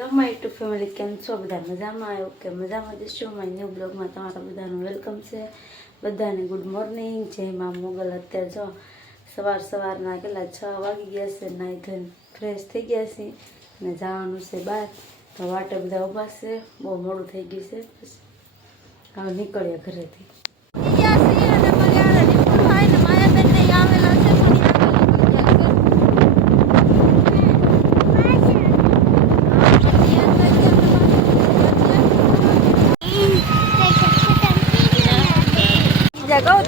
Hello my YouTube family, કેમ છો બધા? મજામાં આવ્યો કે મજામાં જશો? માય ન્યૂ બ્લોગમાં તમારા બધાનું વેલકમ છે. બધાને ગુડ મોર્નિંગ. જય મા મોગલ. અત્યારે જો સવારના કેટલા 6 વાગી ગયા છે. નાહી ધોઈને ફ્રેશ થઈ ગયા છે અને જવાનું છે બહાર. તો વાટે બધા ઊભા છે, બહુ મોડું થઈ ગયું છે. હવે નીકળ્યા ઘરેથી.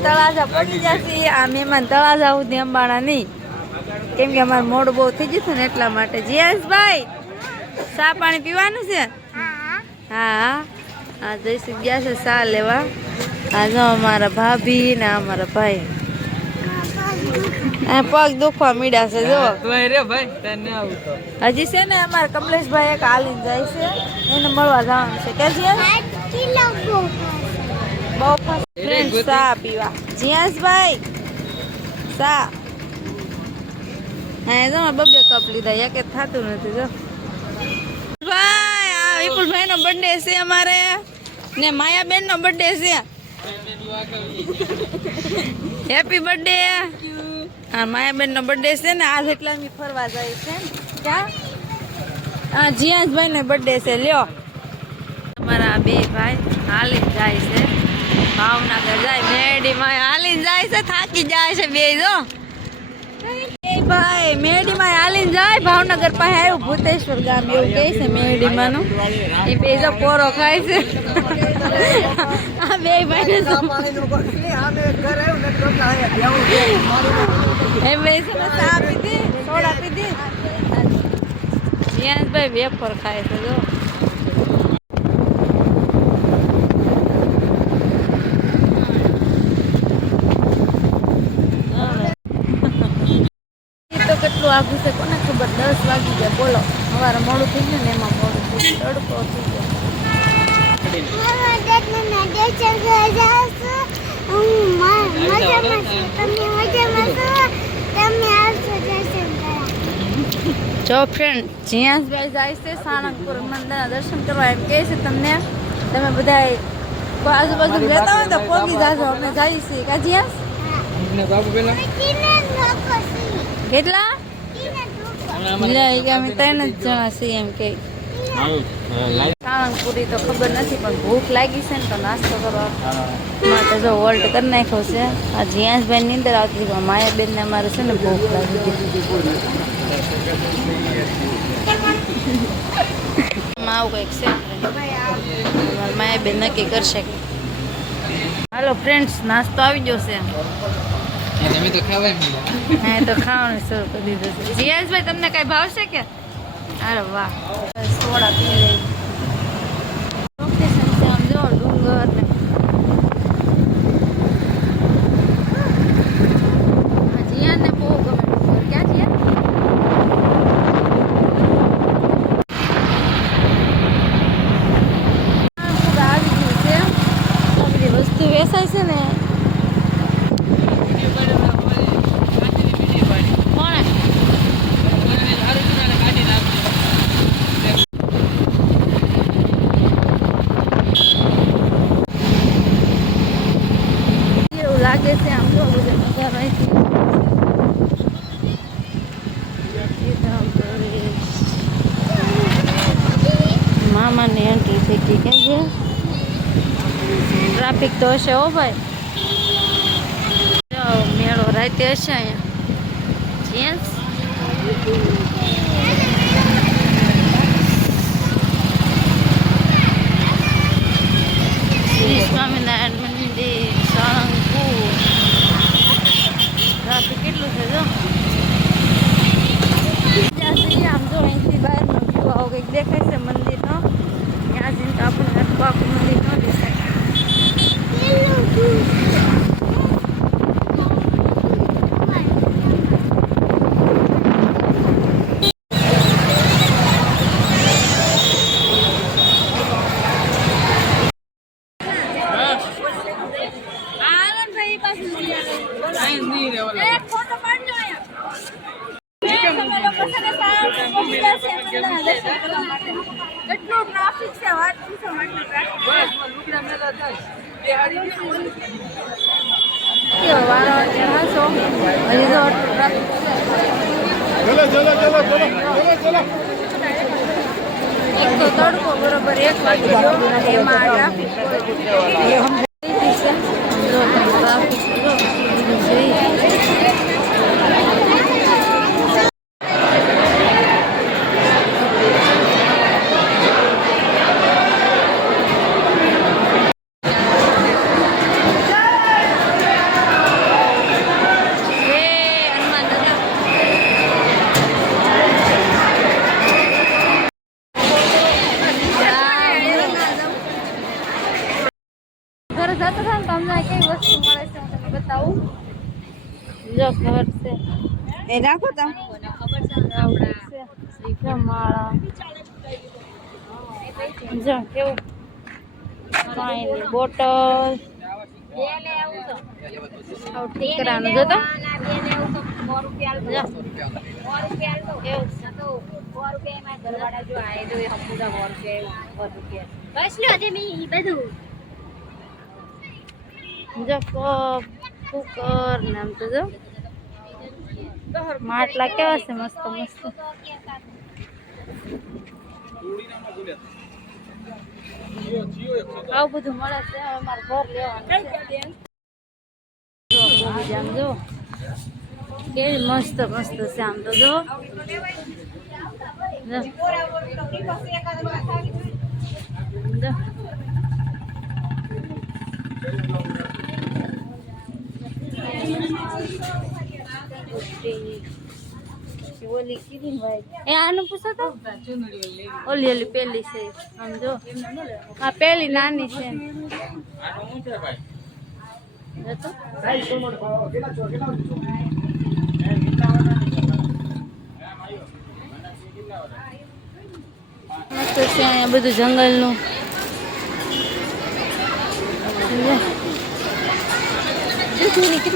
તળાજા પડી જશે આ મહેમાન. તળાજા સુધી અંબાણા નહીં, કેમ કે અમારે મોડું બહુ થઈ જતું ને એટલા માટે. જીયાસભાઈ, ચા પાણી પીવાનું છે? હા હા, જઈશું ગયા છે ચા લેવા. આ જો અમારા ભાભી ને અમારા ભાઈ પગ દુખવા મીડ્યા છે. જો હજી છે ને અમારા કમલેશભાઈ એક હાલીને જાય છે, એને મળવા જવાનું છે. કે બહુ ફ્રેન્ડ ચા પીવા. જીયાસભાઈ ચા. હા જો બબે કપ લીધા, એક થતું નથી. જો ભાઈ, આ વિપુલભાઈ નો બર્થડે છે અમારે ને માયાબેન નો બર્થડે છે. Happy birthday. હા, માયાબેન નો બર્થડે છે ને આજ, એટલે અમે ફરવા જાય છે. ક્યાં? હા, જીયાસભાઈ નો બર્થડે છે. લ્યો, અમારા બે ભાઈ હાલી જાય છે ભાવનગર. જાય મેડીમાં હાલીને જાય છે, થાકી જાય છે બે. જો ભાઈ મેડીમાં હાલીને જાય ભાવનગર પાસે આવ્યું ભૂતેશ્વર ગામ એવું કહે છે મેડીમાં નું. એ બે જો પોરો ખાય છે. આ બે ભાઈ એ બે છે ને ચા પીધી, સોડા પીધી. જીયાસભાઈ વેફર ખાય છે. જો કેટલું આઘું છે કોને ખબર. 10 વાગી ગયા. બોલો, સવારે મોડું થઈ ગયું ને એમાં મોડું થઈ ગયું. તડકો થઈ ગયો. જો ફ્રેન્ડ, જીયાસભાઈ જાય છે સાળંગપુર મંદિરના દર્શન કરવા. એમ કહે છે તમને, તમે બધા આજુબાજુ રહેતા હોય તો પોગી જાજો. અમે જઈએ છીએ. કા જીયાસ? કેટલા? અમે 3 જ જણા છીએ એમ કે. સાળંગપુરી તો ખબર નથી, પણ ભૂખ લાગી છે ને તો નાસ્તો કરવા માટે જો હોલ્ટ કરી નાખ્યો છે. આ જીયાસભાઈ ની અંદર આવતી હતી, માયાબેન ને અમારે છે ને ભૂખ લાગી હતી. આવું કંઈક છે. માયાબેન નક્કી કરશે. હાલો ફ્રેન્ડ્સ, નાસ્તો આવી ગયો છે. હા, તો ખાવાનું શરૂ કરી દીધું છે. જીયાસભાઈ, તમને કઈ ભાવશે કે? અરે વાહ, સોડા પી લઈ. લોકેશન છે આમ જો ડુંગર ને જીયાને બહુ ગમે ડુંગર. ક્યાં જીયા? આવી ગયું છે. બધી વસ્તુ વેચાય છે ને. લાગે છે આમ તો બધે નજારો અહીંથી. મામાની એન્ટ્રી થઈ ગઈ. કેમ છે? ટ્રાફિક તો હશે હો ભાઈ. મેળો રાતે હશે અહીંયા. જેન્ટ્સ શ્રી સ્વામિનારાયણ મંદિર સાળંગપુર. ટ્રાફિક કેટલું છે જો. આમ જો અહીંથી બહારનો વ્યૂ આવો કંઈક દેખાય છે મંદિરનો. ત્યાં જઈને તો આપણને આખું મંદિર ન દેખાય. ફોટો પાડજો અહીંયા. દર્શન કરવા માટે કેટલું ટ્રાફિક છે વાત પૂછો માટે ટ્રાફિક બસ લુગડા મેલા થાય કેવો વારો ચડાસો હજી તો ટ્રાફિક ચલો ચલો ચલો ચલો ચલો એક તો તડકો બરોબર 1 વાગે ગયો એમાં ટ્રાફિક ઘરે જતો થાય ને તમને કઈ વસ્તુ મળે છે હું તમને બતાવું જો ઘર છે એ રાખો તમે માળા જો કેવું પાણીની બોટલ ટીકરાનું જો તો જો કપ કુકર ને આમ તો જો માટલા કેવા છે મસ્ત મસ્ત આવું બધું મળે છે અમારે ઘર લેવાનું જો કેવી મસ્ત મસ્ત છે આમ તો જો ઓલી કીધી ભાઈ એ આનું પૂછો તો ઓલી ઓલી પેલી છે સમજો હા પેલી નાની છે મસ્ત છે અહીંયા બધું જંગલનું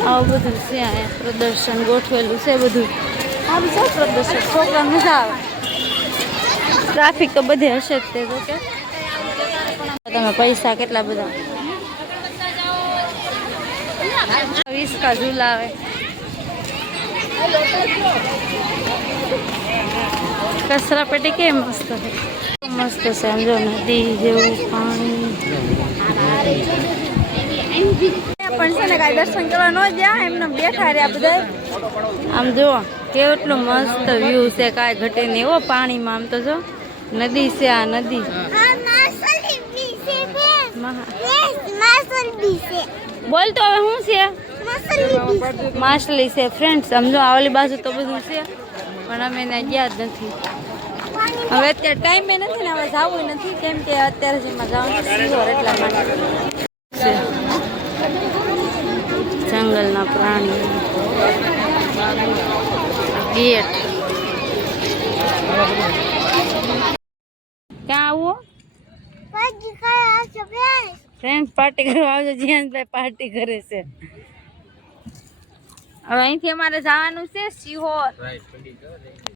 આવું બધું છે અહીંયા પ્રદર્શન ગોઠવેલું છે બધું આમ છે પ્રદર્શન છોકરા મજા આવે ટ્રાફિક તો બધે હશે જ તે તો કે તમે પૈસા કેટલા બધા 20 કા ઝૂલા આવે કચરા પેટી કેમ મસ્ત છે મસ્ત છે સમજો નદી જેવું પાણી પણ છે ને કાંઈ દર્શન કરવા ન જ્યાં એમને બેઠા રહ્યા બધા આમ જુઓ કેટલું મસ્ત વ્યૂ છે કાંઈ ઘટે નહીં એવો પાણીમાં આમ તો જો નદી છે આ નદી બોલ તો હવે શું છે માછલી છે ફ્રેન્ડ સમજો આવલી બાજુ તો બધું છે પણ અમે એને ગયા જ નથી હવે અત્યારે ટાઈમે નથી ને હવે જવું નથી કેમ કે અત્યારે જેમાં જવાનું સિંહોર એટલા માટે જંગલના પ્રાણી ગેટ ક્યાં આવું ફ્રેન્ડ પાર્ટી કરવા આવજો જીયાનભાઈ પાર્ટી કરે છે હવે અહીંથી અમારે જવાનું છે સિહોર